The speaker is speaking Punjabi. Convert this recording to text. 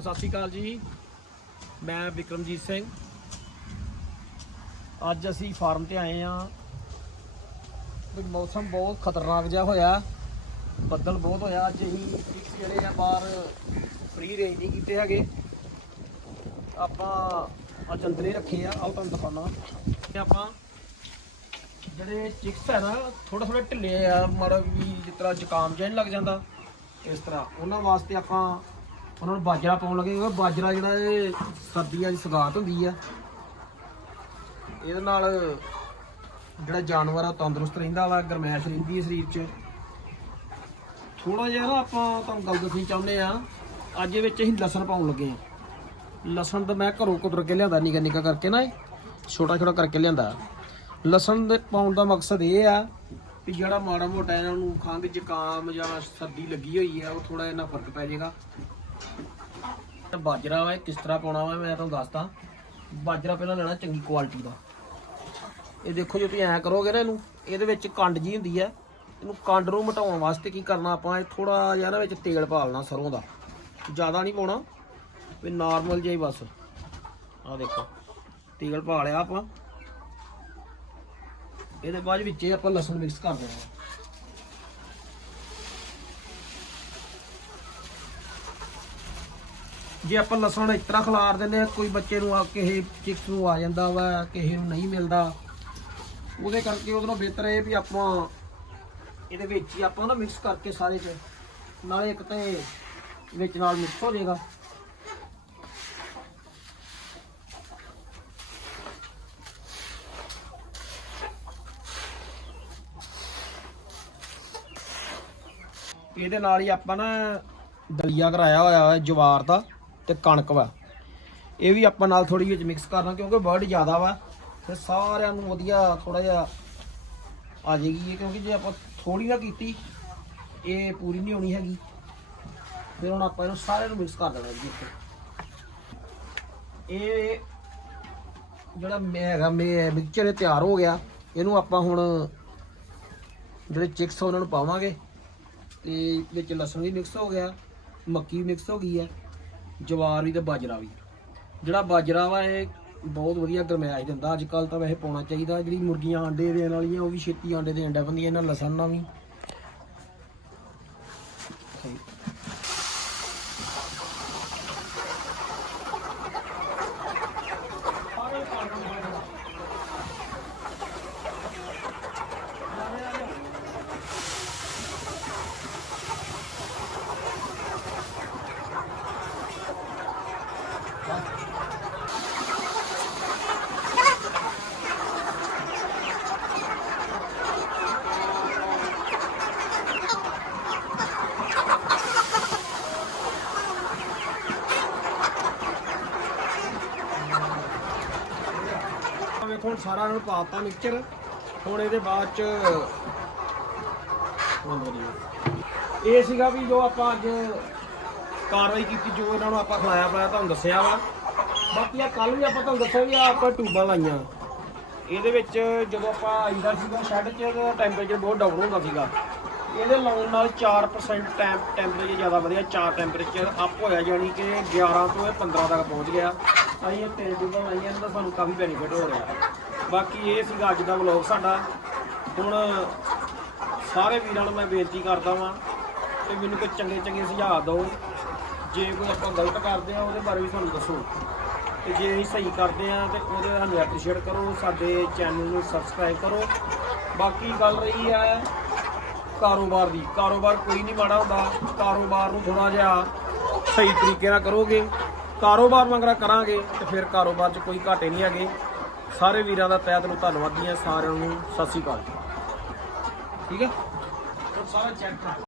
ਸਤਿ ਸ਼੍ਰੀ ਅਕਾਲ ਜੀ। ਮੈਂ ਵਿਕਰਮਜੀਤ ਸਿੰਘ। ਅੱਜ ਅਸੀਂ ਫਾਰਮ ਤੇ ਆਏ ਆ ਮੌਸਮ ਬਹੁਤ ਖਤਰਨਾਕ ਜਿਹਾ ਹੋਇਆ। ਬੱਦਲ ਬਹੁਤ ਹੋਇਆ। ਅੱਜ ਅਸੀਂ chicks ਜਿਹੜੇ ਆ ਬਾਹਰ ਫ੍ਰੀ ਰੇਂਜ ਨਹੀਂ ਕੀਤੇ ਹੈਗੇ। ਆਪਾਂ ਅੱਜ ਅੰਦਰੇ ਰੱਖੇ ਆ। ਆਓ ਤੁਹਾਨੂੰ ਦਿਖਾਉਣਾ। ਤੇ ਆਪਾਂ ਜਿਹੜੇ ਚਿਕਸ ਹੈ ਨਾ ਥੋੜਾ ਥੋੜਾ ਢਿੱਲੇ ਆ। ਮਾੜਾ ਵੀ ਜਿਸ ਤਰ੍ਹਾਂ ਜ਼ੁਕਾਮ ਜਿਹਾ ਨਹੀਂ ਲੱਗ ਜਾਂਦਾ। ਇਸ ਤਰ੍ਹਾਂ। ਉਹਨਾਂ ਵਾਸਤੇ ਆਪਾਂ ਉਹਨਾਂ ਨੂੰ ਬਾਜਰਾ ਪਾਉਣ ਲੱਗੇ ਕਿਉਂਕਿ ਬਾਜਰਾ ਜਿਹੜਾ ਇਹ ਸਰਦੀਆਂ 'ਚ ਸਗਾਤ ਹੁੰਦੀ ਆ। ਇਹਦੇ ਨਾਲ ਜਿਹੜਾ ਜਾਨਵਰ ਆ, ਤੰਦਰੁਸਤ ਰਹਿੰਦਾ ਵਾ ਗਰਮੈਸ਼ ਰਹਿੰਦੀ ਹੈ ਸਰੀਰ 'ਚ। ਥੋੜਾ ਜਿਹਾ ਨਾ ਆਪਾਂ ਤੁਹਾਨੂੰ ਗੱਲ ਦੱਸਣੀ ਚਾਹੁੰਦੇ ਆ, ਅੱਜ ਵਿੱਚ ਅਸੀਂ ਲਸਣ ਪਾਉਣ ਲੱਗੇ ਆ। ਲਸਣ ਤਾਂ ਮੈਂ ਘਰੋਂ ਕੁਦਰ ਕੇ ਲਿਆਂਦਾ, ਨਿੱਕਾ ਨਿੱਕਾ ਕਰਕੇ ਨਾ ਇਹ, ਛੋਟਾ ਛੋਟਾ ਕਰਕੇ ਲਿਆਂਦਾ। ਲਸਣ ਦੇ ਪਾਉਣ ਦਾ ਮਕਸਦ ਇਹ ਆ ਵੀ ਜਿਹੜਾ ਮਾੜਾ ਮੋਟਾ ਇਹਨਾਂ ਨੂੰ ਖੰਘ, ਜ਼ੁਕਾਮ ਜਾਂ ਸਰਦੀ ਲੱਗੀ ਹੋਈ ਆ, ਉਹ ਥੋੜਾ ਇਹਨਾਂ ਫ਼ਰਕ ਪੈ ਜਾਏਗਾ। ਬਾਜਰਾ ਵਾ, ਇਹ ਕਿਸ ਤਰ੍ਹਾਂ ਪਾਉਣਾ ਵਾ ਮੈਂ ਤੁਹਾਨੂੰ ਦੱਸਦਾ। ਬਾਜਰਾ ਪਹਿਲਾਂ ਲੈਣਾ ਚੰਗੀ ਕੁਆਲਿਟੀ ਦਾ। ਇਹ ਦੇਖੋ ਜੇ ਤੁਸੀਂ ਐ ਕਰੋਗੇ ਨਾ ਇਹਨੂੰ, ਇਹਦੇ ਵਿੱਚ ਕੰਡ ਜੀ ਹੁੰਦੀ ਹੈ ਇਹਨੂੰ ਕੰਡ ਨੂੰ ਮਟਾਉਣ ਵਾਸਤੇ ਕੀ ਕਰਨਾ ਆਪਾਂ, ਇਹ ਥੋੜਾ ਜਿਹਾ ਨਾ ਵਿੱਚ ਤੇਲ ਪਾ ਲੈਣਾ ਸਰੋਂ ਦਾ। ਜ਼ਿਆਦਾ ਨਹੀਂ ਪਾਉਣਾ, ਵੀ ਨਾਰਮਲ ਜਿਹਾ ਹੀ ਬਸ। ਆ ਦੇਖੋ, ਤੇਲ ਪਾ ਲਿਆ ਆਪਾਂ। ਇਹਦੇ ਬਾਅਦ ਵਿੱਚ ਆਪਾਂ ਲਸਣ ਮਿਕਸ ਕਰ ਦੇਣਾ। ਜੇ ਆਪਾਂ ਲਸਣ ਇਸ ਤਰ੍ਹਾਂ ਖਿਲਾਰ ਦਿੰਦੇ ਆ ਕੋਈ ਬੱਚੇ ਨੂੰ ਆ ਕਿਸੇ ਚਿਕਸ ਨੂੰ ਆ ਜਾਂਦਾ ਵਾ, ਕਿਸੇ ਨੂੰ ਨਹੀਂ ਮਿਲਦਾ। ਉਹਦੇ ਕਰਕੇ ਉਹਦੇ ਨਾਲੋਂ ਬਿਹਤਰ ਇਹ ਵੀ ਆਪਾਂ ਇਹਦੇ ਵਿੱਚ ਹੀ ਆਪਾਂ ਨਾ ਮਿਕਸ ਕਰਕੇ ਸਾਰੇ ਚ, ਨਾਲੇ ਇੱਕ ਤੇ ਵਿੱਚ ਨਾਲ ਮਿਕਸ ਹੋ ਜਾਏਗਾ। ਇਹਦੇ ਨਾਲ ਹੀ ਆਪਾਂ ਨਾ ਦਲੀਆ ਕਰਾਇਆ ਹੋਇਆ ਹੈ ਜਵਾਰ ਦਾ। ਤੇ ਕਣਕ ਵਾ। ਇਹ ਵੀ ਆਪਾਂ ਨਾਲ ਥੋੜੀ ਜਿਹੀ ਮਿਕਸ ਕਰਨਾ ਕਿਉਂਕਿ ਵਰਡ ਜ਼ਿਆਦਾ ਵਾ। ਤੇ ਸਾਰਿਆਂ ਨੂੰ ਵਧੀਆ ਥੋੜਾ ਜਿਹਾ ਆ ਜਾਏਗੀ ਇਹ, ਕਿਉਂਕਿ ਜੇ ਆਪਾਂ ਥੋੜੀ ਨਾ ਕੀਤੀ, ਇਹ ਪੂਰੀ ਨਹੀਂ ਹੋਣੀ ਹੈਗੀ। ਫਿਰ ਹੁਣ ਆਪਾਂ ਇਹਨੂੰ ਸਾਰਿਆਂ ਨੂੰ ਮਿਕਸ ਕਰ ਦੇਣਾ ਜੀ ਇੱਥੇ। ਇਹ ਜਿਹੜਾ ਮੈਂ ਹੈਗਾ, ਮੈਂ ਮਿਕਸਚਰ ਇਹ ਤਿਆਰ ਹੋ ਗਿਆ। ਇਹਨੂੰ ਆਪਾਂ ਹੁਣ ਜਿਹੜੇ ਚਿਕਸ ਉਹਨਾਂ ਨੂੰ ਪਾਵਾਂਗੇ। ਤੇ ਵਿੱਚ ਲਸਣ ਵੀ ਮਿਕਸ ਹੋ ਗਿਆ, ਮੱਕੀ ਵੀ ਮਿਕਸ ਹੋ ਗਈ ਹੈ ਜਵਾਰ ਵੀ ਤੇ ਬਾਜਰਾ ਵੀ। ਜਿਹੜਾ ਬਾਜਰਾ ਵਾ ਇਹ ਬਹੁਤ ਵਧੀਆ ਗਰਮੈਸ਼ ਦਿੰਦਾ। ਅੱਜ ਕੱਲ ਤਾਂ ਵੈਸੇ ਪਾਉਣਾ ਚਾਹੀਦਾ। ਜਿਹੜੀ ਮੁਰਗੀਆਂ ਆਂਡੇ ਦੇਣ ਵਾਲੀਆਂ, ਉਹ ਵੀ ਛੇਤੀ ਆਂਡੇ ਦੇਣ ਡੈ ਪੈਂਦੀਆਂ। ਇਹਨਾਂ ਲਸਣ ਨਾਲ ਵੀ ਆਹ ਹੁਣ ਸਾਰਾ ਇਹਨਾਂ ਨੂੰ ਪਾਤਾ ਮਿਕਸਚਰ ਹੁਣ ਇਹਦੇ ਬਾਅਦ ਚ ਬੰਦ ਕਰੀਏ। ਇਹ ਸੀਗਾ ਵੀ ਜੋ ਆਪਾਂ ਅੱਜ ਕਾਰਵਾਈ ਕੀਤੀ, ਜੋ ਇਹਨਾਂ ਨੂੰ ਆਪਾਂ ਖਿਲਾਇਆ ਪਿਆ, ਤੁਹਾਨੂੰ ਦੱਸਿਆ ਵਾ। ਬਾਕੀ ਆ ਕੱਲ ਵੀ ਆਪਾਂ ਤੁਹਾਨੂੰ ਦੱਸਿਆ ਵੀ ਆ ਆਪਾਂ ਟਿਊਬਾਂ ਲਾਈਆਂ। ਇਹਦੇ ਵਿੱਚ ਜਦੋਂ ਆਪਾਂ ਆਈਦਾ ਸੀਗਾ ਸ਼ੈੱਡ 'ਚ ਇਹਦਾ ਟੈਂਪਰੇਚਰ ਬਹੁਤ ਡਾਊਨ ਹੁੰਦਾ ਸੀਗਾ। ਇਹਦੇ ਲਾਉਣ ਨਾਲ 4% ਟੈਂਪ ਟੈਂਪਰੇਚਰ ਜ਼ਿਆਦਾ ਵਧਿਆ 4 ਟੈਂਪਰੇਚਰ ਅਪ ਹੋਇਆ ਜਾਨੀ ਕਿ 11 ਤੋਂ ਇਹ 15 ਤੱਕ ਪਹੁੰਚ ਗਿਆ। ਅਸੀਂ ਇਹ ਤਿੰਨ ਟਿਊਬਾਂ ਲਾਈਆਂ ਇਹਨਾਂ ਦਾ ਸਾਨੂੰ ਕਾਫੀ ਬੈਨੀਫਿਟ ਹੋ ਰਿਹਾ। ਬਾਕੀ ਇਹ ਸੀਗਾ ਅੱਜ ਦਾ ਵਲੌਗ ਸਾਡਾ। ਹੁਣ ਸਾਰੇ ਵੀਰਾਂ ਨੂੰ ਮੈਂ ਬੇਨਤੀ ਕਰਦਾ ਵਾਂ ਕਿ ਮੈਨੂੰ ਕੋਈ ਚੰਗੇ ਚੰਗੇ ਸੁਝਾਅ ਦਿਓ। ਜੇ ਕੋਈ ਆਪਾਂ ਗਲਤ ਕਰਦੇ ਆ, ਉਹਦੇ ਬਾਰੇ ਵੀ ਸਾਨੂੰ ਦੱਸੋ। ਤੇ ਜੇ ਅਸੀਂ ਸਹੀ ਕਰਦੇ ਆ, ਤੇ ਉਹਦੇ ਸਾਨੂੰ ਐਪਰੀਸ਼ੀਏਟ ਕਰੋ, ਸਾਡੇ ਚੈਨਲ ਨੂੰ ਸਬਸਕ੍ਰਾਈਬ ਕਰੋ। ਬਾਕੀ ਗੱਲ ਰਹੀ ਹੈ ਕਾਰੋਬਾਰ ਦੀ। ਕਾਰੋਬਾਰ ਕੋਈ ਨਹੀਂ ਮਾੜਾ ਹੁੰਦਾ। ਕਾਰੋਬਾਰ ਨੂੰ ਥੋੜਾ ਜਿਹਾ ਸਹੀ ਤਰੀਕੇ ਨਾਲ ਕਰੋਗੇ। ਕਾਰੋਬਾਰ ਮੰਗਰਾ ਕਰਾਂਗੇ ਤੇ ਫਿਰ ਕਾਰੋਬਾਰ 'ਚ ਕੋਈ ਘਾਟੇ ਨਹੀਂ ਹੈਗੇ। ਸਾਰੇ ਵੀਰਾਂ ਦਾ ਤਹਿ ਦਿਲੋਂ ਧੰਨਵਾਦੀ ਹਾਂ ਸਾਰਿਆਂ ਨੂੰ। ਸਤਿ ਸ਼੍ਰੀ ਅਕਾਲ। ਠੀਕ ਹੈ? ਸਾਰਾ ਚੈੱਕ